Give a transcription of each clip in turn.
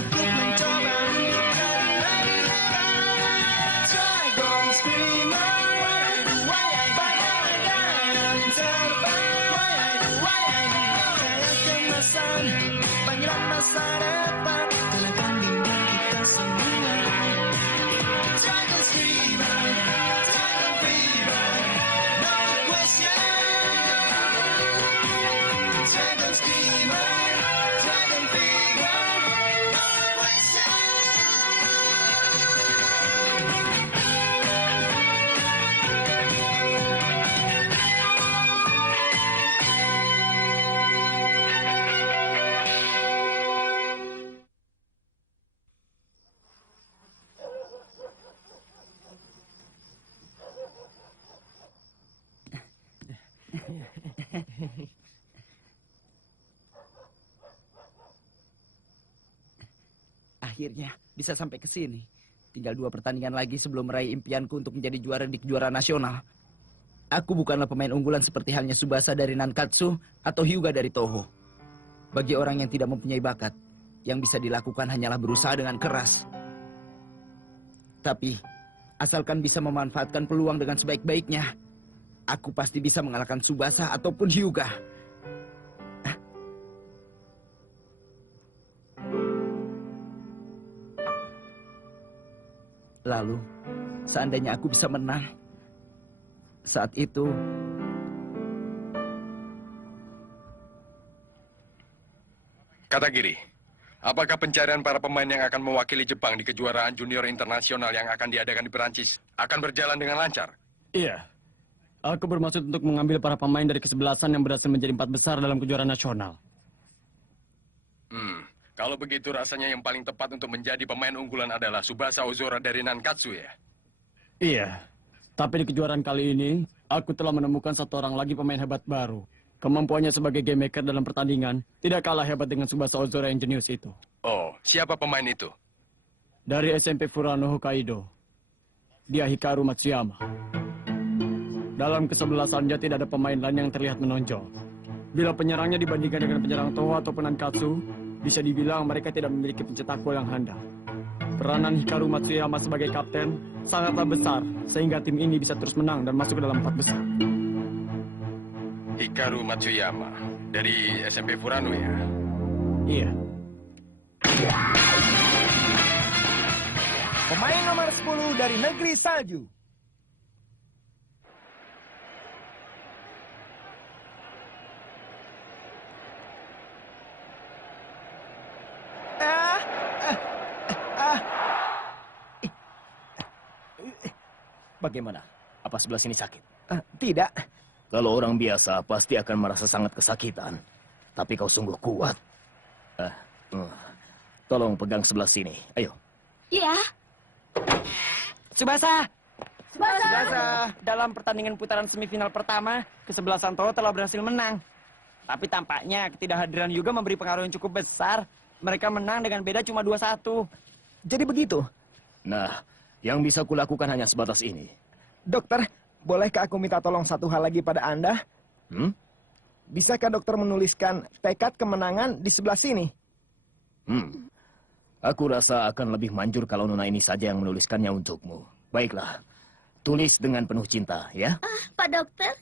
cukup mencoba untuk jadi lebih hebat. Dragon Screamer, bagai terbang, kayak kemasan, panggilan masa depan, tenangkan diri kita semua. Dragon Screamer, Dragon Fever, no question. Dragon Screamer, Dragon Fever, no question. Akhirnya bisa sampai ke sini. Tinggal 2 pertandingan lagi sebelum meraih impianku untuk menjadi juara di kejuaraan nasional. Aku bukanlah pemain unggulan seperti halnya Tsubasa dari Nankatsu atau Hyuga dari Toho. Bagi orang yang tidak mempunyai bakat, yang bisa dilakukan hanyalah berusaha dengan keras. Tapi, asalkan bisa memanfaatkan peluang dengan sebaik-baiknya, aku pasti bisa mengalahkan Tsubasa ataupun Hyuga. Lalu, seandainya aku bisa menang, saat itu... Katagiri, apakah pencarian para pemain yang akan mewakili Jepang di kejuaraan junior internasional yang akan diadakan di Perancis akan berjalan dengan lancar? Iya. Aku bermaksud untuk mengambil para pemain dari kesebelasan yang berhasil menjadi 4 besar dalam kejuaraan nasional. Kalau begitu rasanya yang paling tepat untuk menjadi pemain unggulan adalah Tsubasa Ozora dari Nankatsu ya? Iya. Tapi di kejuaraan kali ini, aku telah menemukan 1 orang lagi pemain hebat baru. Kemampuannya sebagai game maker dalam pertandingan tidak kalah hebat dengan Tsubasa Ozora yang jenius itu. Oh, siapa pemain itu? Dari SMP Furano Hokkaido. Dia Hikaru Matsuyama. Dalam kesebelasannya tidak ada pemain lain yang terlihat menonjol. Bila penyerangnya dibandingkan dengan penyerang Toho ataupun Nankatsu, bisa dibilang mereka tidak memiliki pencetak gol yang handal. Peranan Hikaru Matsuyama sebagai kapten sangatlah besar, sehingga tim ini bisa terus menang dan masuk ke dalam 4 besar. Hikaru Matsuyama dari SMP Furano ya? Iya. Pemain nomor 10 dari negeri salju. Bagaimana? Apa sebelah sini sakit? Tidak. Kalau orang biasa pasti akan merasa sangat kesakitan. Tapi kau sungguh kuat. Tolong pegang sebelah sini. Ayo. Iya. Tsubasa! Tsubasa! Dalam pertandingan putaran semifinal pertama, kesebelasan Toho telah berhasil menang. Tapi tampaknya ketidakhadiran Hyuga memberi pengaruh yang cukup besar. Mereka menang dengan beda cuma 2-1. Jadi begitu? Nah, yang bisa kulakukan hanya sebatas ini. Dokter, bolehkah aku minta tolong 1 hal lagi pada Anda? Bisakah dokter menuliskan tekad kemenangan di sebelah sini? Aku rasa akan lebih manjur kalau Nona ini saja yang menuliskannya untukmu. Baiklah, tulis dengan penuh cinta, ya? Pak Dokter.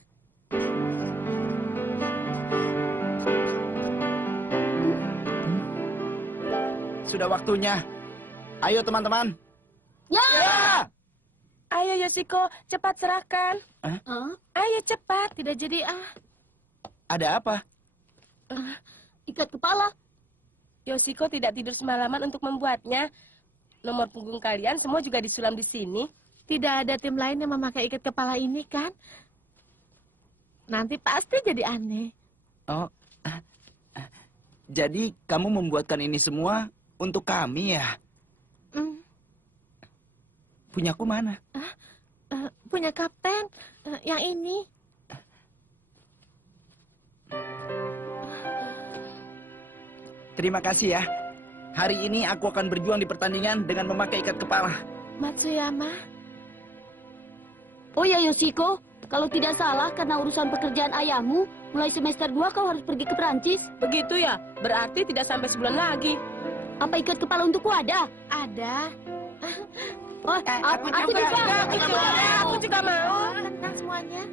Sudah waktunya. Ayo teman-teman. Ya! Ayo Yoshiko, cepat serahkan. Ayo cepat, tidak jadi Ada apa? Ikat kepala. Yoshiko tidak tidur semalaman untuk membuatnya. Nomor punggung kalian semua juga disulam di sini. Tidak ada tim lain yang memakai ikat kepala ini, kan? Nanti pasti jadi aneh. Oh, jadi kamu membuatkan ini semua untuk kami ya? Punyaku mana? Punya kapten, yang ini. Terima kasih ya. Hari ini aku akan berjuang di pertandingan dengan memakai ikat kepala. Matsuyama. Oh ya Yoshiko, kalau tidak salah karena urusan pekerjaan ayahmu, mulai semester 2 kau harus pergi ke Perancis. Begitu ya, berarti tidak sampai sebulan lagi. Apa ikat kepala untukku ada? Ada. Oh, aku juga. Aku juga mau. Tenang semuanya.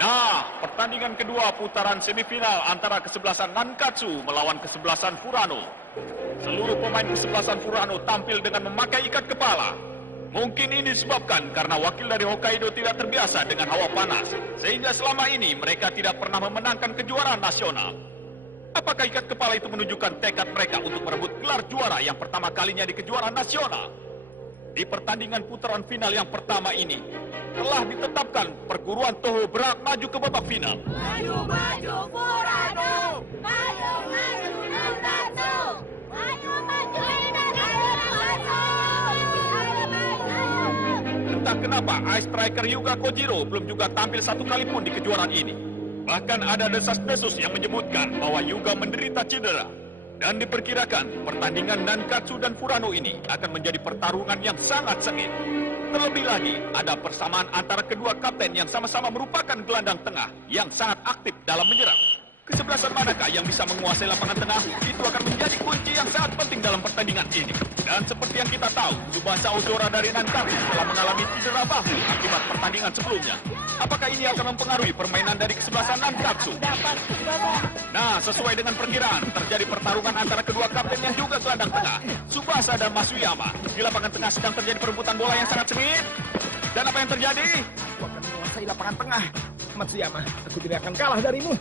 Nah, pertandingan kedua putaran semifinal antara kesebelasan Nankatsu melawan kesebelasan Furano. Seluruh pemain kesebelasan Furano tampil dengan memakai ikat kepala. Mungkin ini disebabkan karena wakil dari Hokkaido tidak terbiasa dengan hawa panas, sehingga selama ini mereka tidak pernah memenangkan kejuaraan nasional. Apakah ikat kepala itu menunjukkan tekad mereka untuk merebut gelar juara yang pertama kalinya di kejuaraan nasional? Di pertandingan putaran final yang pertama ini, telah ditetapkan perguruan Toho berhak maju ke babak final. Maju, maju, Furano! Maju, maju, Nankatsu! Maju, maju, Entah kenapa Ice Striker Hyuga Kojiro belum juga tampil satu kali pun di kejuaraan ini. Bahkan ada desas-desus yang menyebutkan bahwa Hyuga menderita cedera. Dan diperkirakan pertandingan Nankatsu dan Furano ini akan menjadi pertarungan yang sangat sengit. Terlebih lagi, ada persamaan antara kedua kapten yang sama-sama merupakan gelandang tengah yang sangat aktif dalam menyerang. Kesebelasan manakah yang bisa menguasai lapangan tengah, itu akan menjadi kunci yang sangat penting dalam pertandingan ini. Dan seperti yang kita tahu, Tsubasa Ozora dari Nankatsu telah mengalami cedera bahu akibat pertandingan sebelumnya. Apakah ini akan mempengaruhi permainan dari kesebelasan Nankatsu? Nah, sesuai dengan perkiraan, terjadi pertarungan antara kedua kapten yang juga gelandang tengah, Tsubasa dan Masuyama. Di lapangan tengah sedang terjadi perebutan bola yang sangat sengit. Dan apa yang terjadi? Aku akan menguasai lapangan tengah. Matsuyama, aku tidak akan kalah darimu.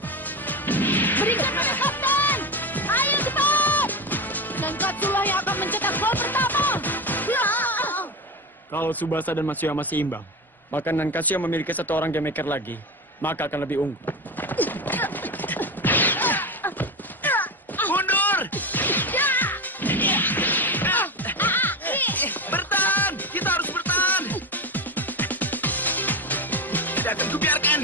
Berikan pada kapten! Ayo cepat! Nankatsu lah yang akan mencetak gol pertama. Ya! Kalau Tsubasa dan Matsuyama seimbang, maka Nankatsu yang memiliki satu orang game maker lagi, maka akan lebih unggul. Mundur! Bertahan! Kita harus bertahan! Tidak akan kubiarkan!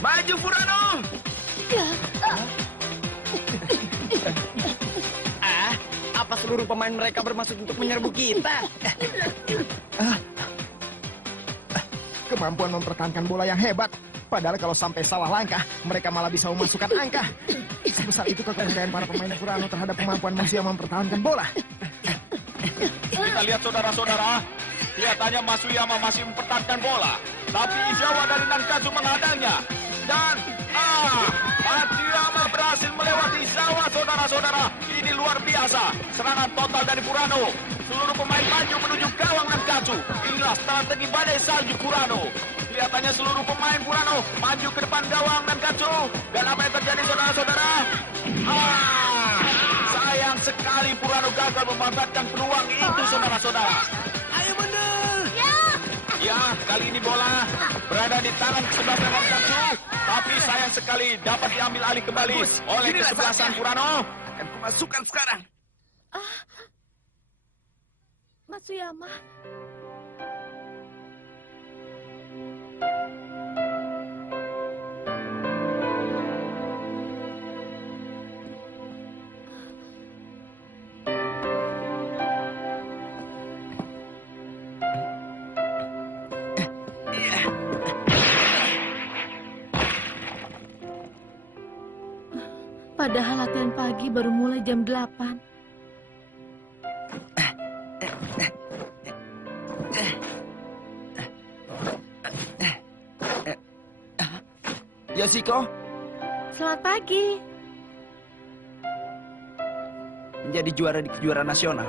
Maju, Furano! Apa seluruh pemain mereka bermaksud untuk menyerbu kita? Kemampuan mempertahankan bola yang hebat. Padahal kalau sampai salah langkah, mereka malah bisa memasukkan angka. Sebesar itu kepercayaan para pemain Furano terhadap kemampuan Matsuyama mempertahankan bola. Kita lihat saudara-saudara, kelihatannya Masuyama masih mempertahankan bola. Tapi Izawa dari Nankatsu menghadangnya. Dan, Matsuyama berhasil melewati Izawa, saudara-saudara. Ini luar biasa. Serangan total dari Furano. Seluruh pemain maju menuju gawang Nankatsu. Inilah strategi badai salju Furano. Kelihatannya seluruh pemain Furano maju ke depan gawang Nankatsu. Dan apa yang terjadi, saudara-saudara? Sayang sekali Furano gagal memanfaatkan peluang itu, saudara-saudara. Ayo mundur! Ya, kali ini bola berada di tangan kesebelasan Nankatsu, tapi sayang sekali dapat diambil alih kembali oleh kesebelasan Furano. Akan kumasukkan sekarang. Matsuyama. Padahal latihan pagi baru mulai jam 8. Yoshiko, Selamat pagi. menjadi juara di kejuaraan nasional.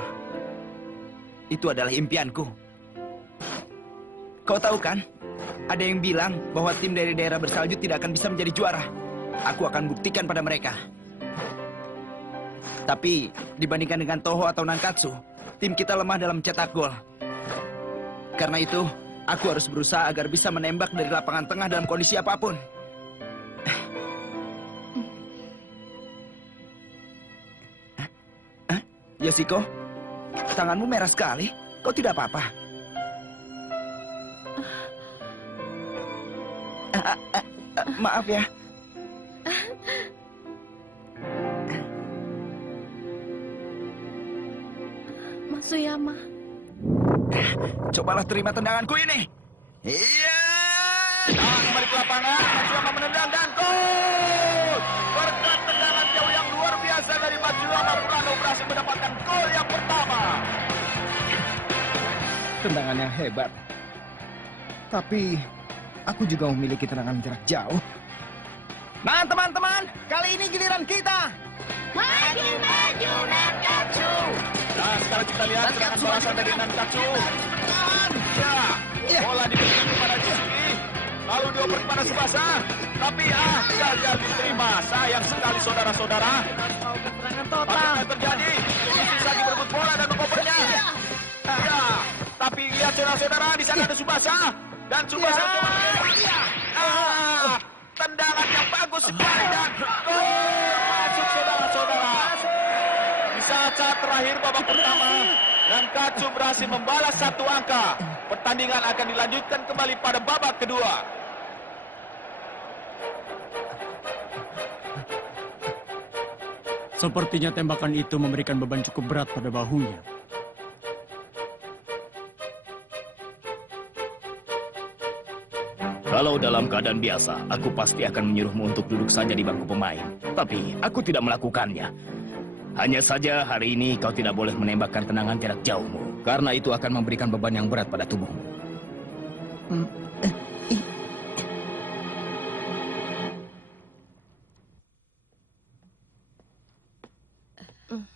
Itu adalah impianku. Kau tahu kan, ada yang bilang bahwa tim dari daerah bersalju tidak akan bisa menjadi juara. Aku akan buktikan pada mereka. Tapi, dibandingkan dengan Toho atau Nankatsu, tim kita lemah dalam mencetak gol. Karena itu, aku harus berusaha agar bisa menembak dari lapangan tengah dalam kondisi apapun. Yoshiko, tanganmu merah sekali. Kau tidak apa-apa? Maaf ya. Matsuyama. Cobalah terima tendanganku ini. Iya. Dan kembali ke lapangan. Matsuyama menendang dan gol! Berkat tendangan jauh yang luar biasa dari Matsuyama, Furano berhasil mendapatkan gol yang pertama. Tendangan yang hebat. Tapi aku juga memiliki tendangan jarak jauh. Nah, teman-teman, kali ini giliran kita. Maju, maju, Nankatsu! Nah, sekarang kita lihat serangan balasan dari Nankatsu. Ya, bola diberikan kepada Suzuki. Lalu dioper kepada Tsubasa. Tapi gagal diterima. Sayang sekali saudara-saudara. Apa yang terjadi? Suzuki lagi berebut bola dan mengopernya. Ya, tapi lihat saudara-saudara, di sana ada Tsubasa. Dan Tsubasa tendangan yang bagus sekali dan gol masuk saudara-saudara. Di saat-saat terakhir babak pertama, Nankatsu berhasil membalas 1 angka. Pertandingan akan dilanjutkan kembali pada babak kedua. Sepertinya tembakan itu memberikan beban cukup berat pada bahunya. Kalau dalam keadaan biasa, aku pasti akan menyuruhmu untuk duduk saja di bangku pemain. Tapi aku tidak melakukannya. Hanya saja hari ini kau tidak boleh menembakkan tendangan jarak jauhmu. Karena itu akan memberikan beban yang berat pada tubuhmu.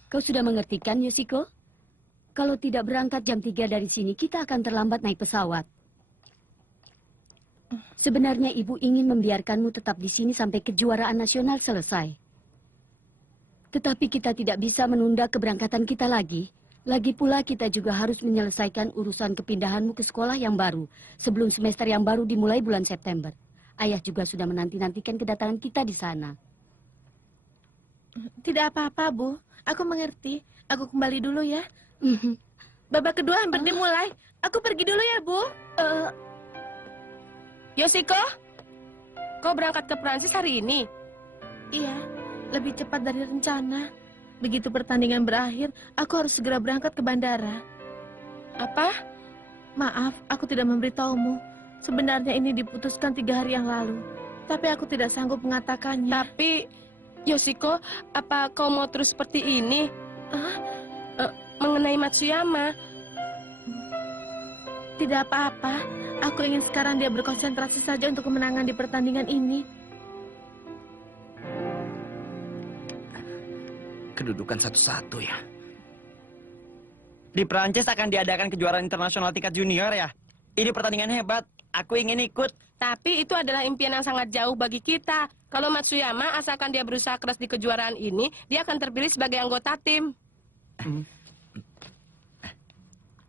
Kau sudah mengerti kan, Yoshiko? Kalau tidak berangkat jam 3 dari sini, kita akan terlambat naik pesawat. Sebenarnya ibu ingin membiarkanmu tetap di sini sampai kejuaraan nasional selesai. Tetapi kita tidak bisa menunda keberangkatan kita lagi. Lagi pula kita juga harus menyelesaikan urusan kepindahanmu ke sekolah yang baru sebelum semester yang baru dimulai bulan September. Ayah juga sudah menanti-nantikan kedatangan kita di sana. Tidak apa-apa, Bu. Aku mengerti. Aku kembali dulu ya. Babak kedua hampir dimulai. Aku pergi dulu ya, Bu. Yoshiko, kau berangkat ke Prancis hari ini? Iya, lebih cepat dari rencana. Begitu pertandingan berakhir, aku harus segera berangkat ke bandara. Apa? Maaf, aku tidak memberitahumu. Sebenarnya ini diputuskan 3 hari yang lalu. Tapi aku tidak sanggup mengatakannya. Tapi, Yoshiko, apa kau mau terus seperti ini? Mengenai Matsuyama? Tidak apa-apa. Aku ingin sekarang dia berkonsentrasi saja untuk kemenangan di pertandingan ini. Kedudukan 1-1 ya. Di Prancis akan diadakan kejuaraan internasional tingkat junior ya. Ini pertandingan hebat. Aku ingin ikut. Tapi itu adalah impian yang sangat jauh bagi kita. Kalau Matsuyama, asalkan dia berusaha keras di kejuaraan ini, dia akan terpilih sebagai anggota tim.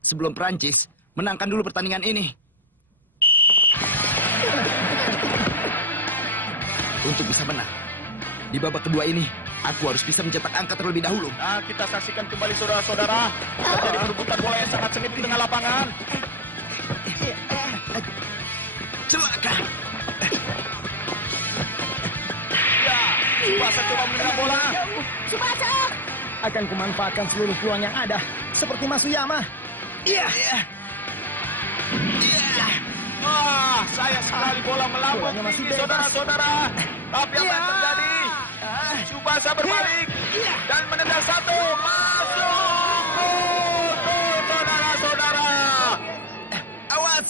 Sebelum Prancis, menangkan dulu pertandingan ini. Untuk bisa menang, di babak kedua ini, aku harus bisa mencetak angka terlebih dahulu. Nah, kita saksikan kembali saudara-saudara. Terjadi perebutan bola yang sangat sengit di tengah lapangan. Celaka. Ya, Tsubasa coba menendang bola. Tsubasa! Akan kumanfaatkan seluruh peluang yang ada. Seperti Matsuyama. Iya. Sayang sekali bola melambung Bolanya masih tinggi, bebas. saudara-saudara. Tapi apa yang terjadi? Tsubasa berbalik dan menendang 1. Masuk! Gol, saudara-saudara! Awas.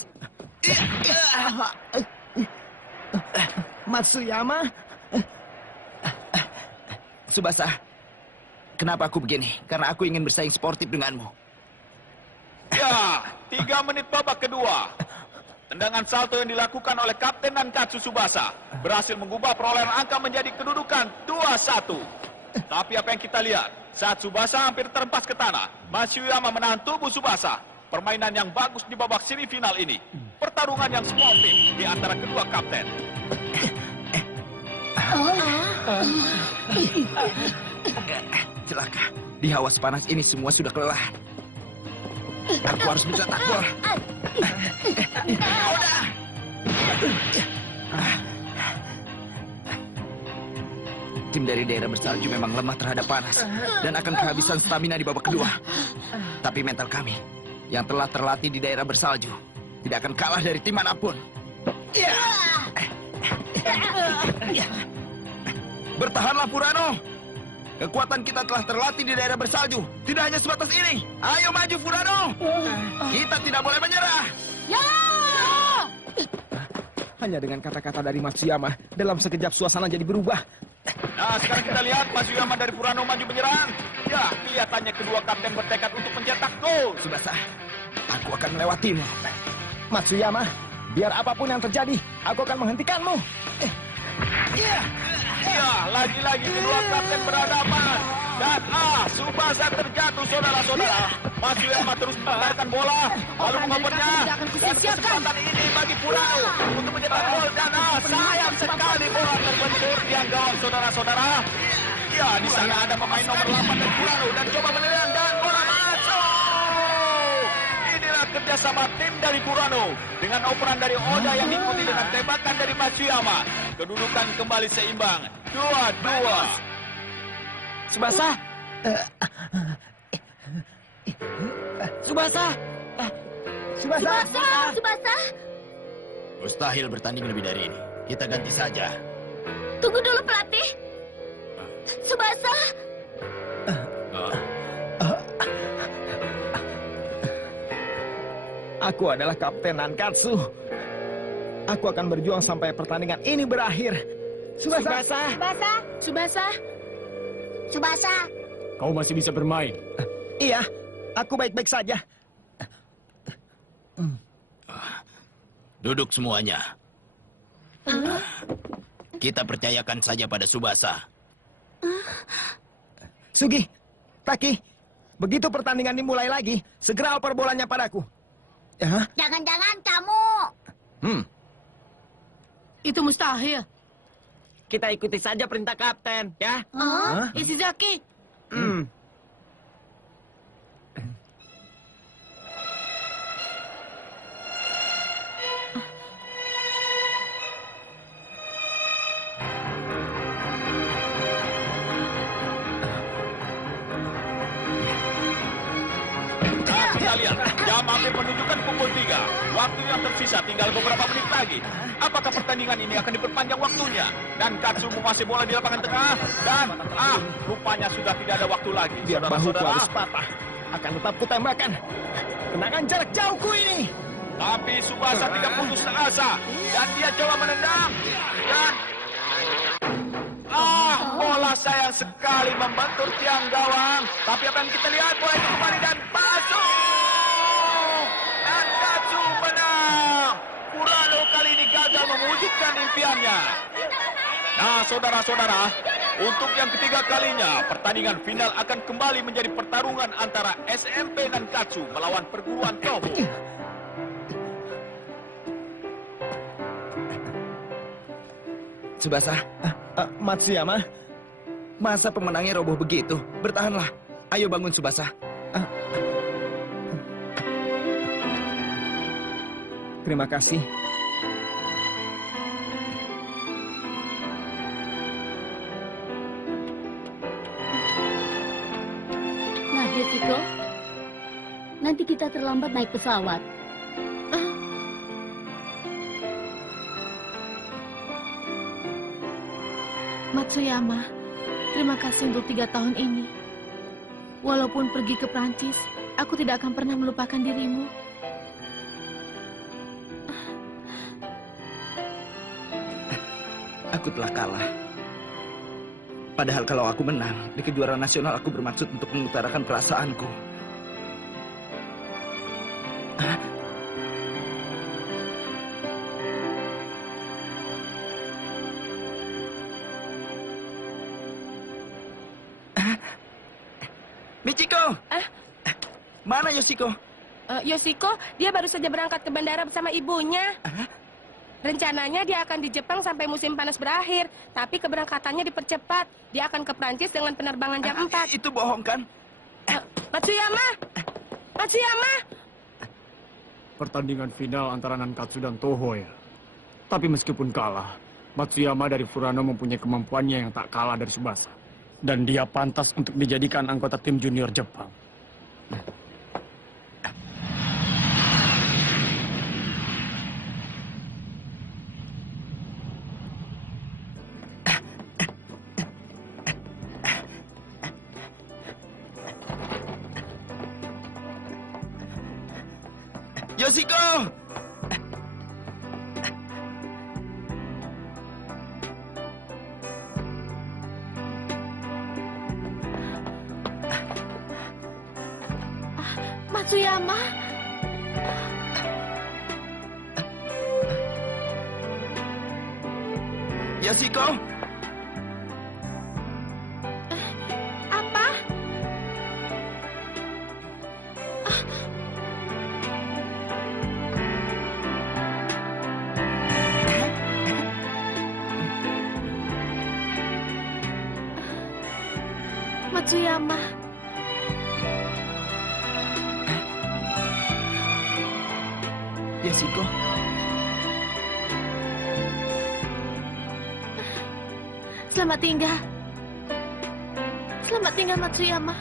Matsuyama? Tsubasa, kenapa aku begini? Karena aku ingin bersaing sportif denganmu. Ya, 3 menit babak kedua. Tendangan salto yang dilakukan oleh Kapten Nankatsu Tsubasa berhasil mengubah perolehan angka menjadi kedudukan 2-1. Tapi apa yang kita lihat? Saat Tsubasa hampir terempas ke tanah, Matsuyama menahan tubuh Tsubasa. Permainan yang bagus di babak semifinal ini. Pertarungan yang sportif di antara kedua kapten. Celaka. Di hawa panas ini semua sudah kelelahan. Aku harus mencetak gol. Tim dari daerah bersalju memang lemah terhadap panas dan akan kehabisan stamina di babak kedua. Tapi mental kami yang telah terlatih di daerah bersalju tidak akan kalah dari tim manapun. Bertahanlah, Furano. Kekuatan kita telah terlatih di daerah bersalju. Tidak hanya sebatas ini. Ayo maju, Furano. Kita tidak boleh menyerah. Ya! Hanya dengan kata-kata dari Matsuyama, dalam sekejap suasana jadi berubah. Nah, sekarang kita lihat Matsuyama dari Furano maju menyerang. Ya, kelihatannya kedua kapten bertekad untuk mencetak gol. Subasa, aku akan melewatimu. Matsuyama, biar apapun yang terjadi, aku akan menghentikanmu. Ya, lagi-lagi kedua kapten berhadapan. Dan Tsubasa terjatuh, saudara-saudara. Matsuyama terus menempelkan bola, lalu mengopernya. Dan kesempatan ini bagi Furano untuk mencetak gol. Dan sayang sekali bola terbentur tiang gawang, saudara-saudara. Ya, di sana ada pemain nomor 8 dari Furano dan coba menendang dan bola masuk. Inilah kerjasama tim dari Furano dengan operan dari Oda yang diikuti dengan tembakan dari Matsuyama. Kedudukan kembali seimbang, 2-2. Subasa! Subasa! Subasa! Mustahil bertanding lebih dari ini. Kita ganti saja. Tunggu dulu, pelatih. Subasa! Aku adalah Kapten Nankatsu. Aku akan berjuang sampai pertandingan ini berakhir. Subasa! Subasa! Kau masih bisa bermain. Iya, aku baik-baik saja. Duduk semuanya. Kita percayakan saja pada Tsubasa. Sugi, Taki, begitu pertandingan dimulai lagi, segera oper bolanya padaku. Ya? Jangan-jangan kamu. Itu mustahil. Kita ikuti saja perintah kapten, ya? Ishizaki. Kita lihat, jam hampir menunjukkan pukul 3. Waktu yang tersisa tinggal beberapa menit lagi. Apakah pertandingan ini akan diperpanjang waktunya? Dan Katsu menguasai bola di lapangan tengah. Dan, rupanya sudah tidak ada waktu lagi. Biar bahuku Saudara-saudara. harus patah. Akan tetap kutembakkan. Kenakan jarak jauhku ini. Tapi Tsubasa tidak putus asa. Dan dia coba menendang. Dan... bola sayang sekali membentur tiang gawang. Tapi apa yang kita lihat, bola itu kembali dan masuk. Dan Katsu menang. Furano kali ini gagal mewujudkan impiannya. Nah, saudara-saudara, untuk yang ketiga kalinya, pertandingan final akan kembali menjadi pertarungan antara SMP dan Katsu melawan perguruan Toho. Tsubasa, Matsuyama, masa pemenangnya roboh begitu? Bertahanlah. Ayo bangun, Tsubasa. Terima kasih. Nah, Yoshiko, nanti kita terlambat naik pesawat. Matsuyama, terima kasih untuk 3 tahun ini. Walaupun pergi ke Prancis, aku tidak akan pernah melupakan dirimu. Aku telah kalah. Padahal kalau aku menang, di kejuaraan nasional aku bermaksud untuk mengutarakan perasaanku. Michiko! Mana Yoshiko? Yoshiko, dia baru saja berangkat ke bandara bersama ibunya. Rencananya dia akan di Jepang sampai musim panas berakhir, tapi keberangkatannya dipercepat. Dia akan ke Prancis dengan penerbangan jam 4. Itu bohong kan? Matsuyama! Matsuyama! Pertandingan final antara Nankatsu dan Toho ya. Tapi meskipun kalah, Matsuyama dari Furano mempunyai kemampuannya yang tak kalah dari Tsubasa. Dan dia pantas untuk dijadikan anggota tim junior Jepang. Yoshiko! Matsuyama. Yoshiko! Apa? Matsuyama. Yoshiko, Selamat tinggal. Selamat tinggal, Matsuyama.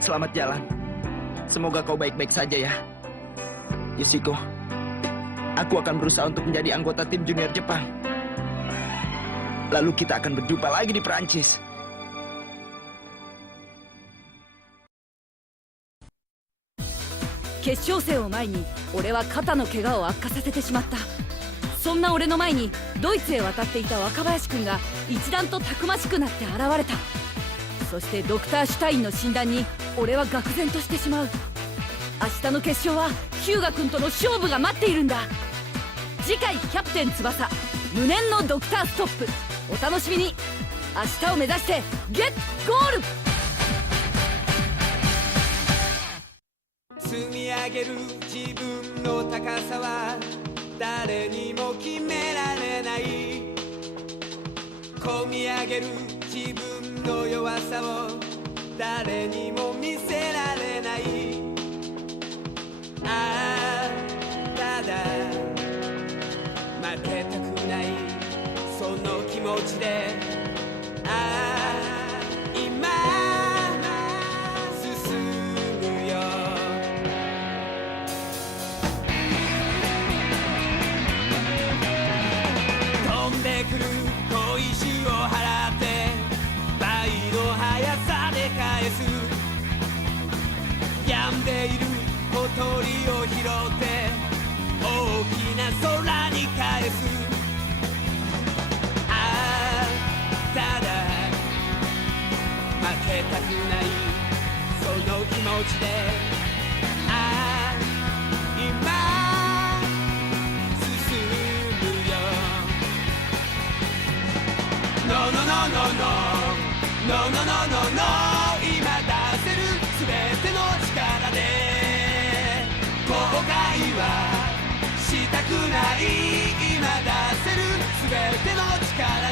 selamat jalan. Semoga kau baik-baik saja ya. Yoshiko, aku akan berusaha untuk menjadi anggota tim junior Jepang. Lalu kita akan berjumpa lagi di Perancis.決勝戦を前に俺は肩の怪我を悪化させてしまった。そんな俺の前にドイツへ渡っていた若林君が一段とたくましくなって現れた。そしてドクター・シュタインの診断に俺は愕然としてしまう。明日の決勝はヒューガ君との勝負が待っているんだ。次回キャプテン翼無念のドクターストップ、お楽しみに。明日を目指してゲットゴール。積み上げる自分の高さは誰にも決められない。込み上げる自分の弱さを誰にも見せられない。ああただ負けたくないその気持ちで、ああ今進むよ。飛んでくる小石を払って倍の速さで返す。病んでいる小鳥を拾って大きな空に返す。ああただ負けたくないその気持ちで、ああ今進むよ。ノーノーノーノーノーノーノーノーノーノー、今出せるすべての力で後悔はしたくない。今出せるすべての力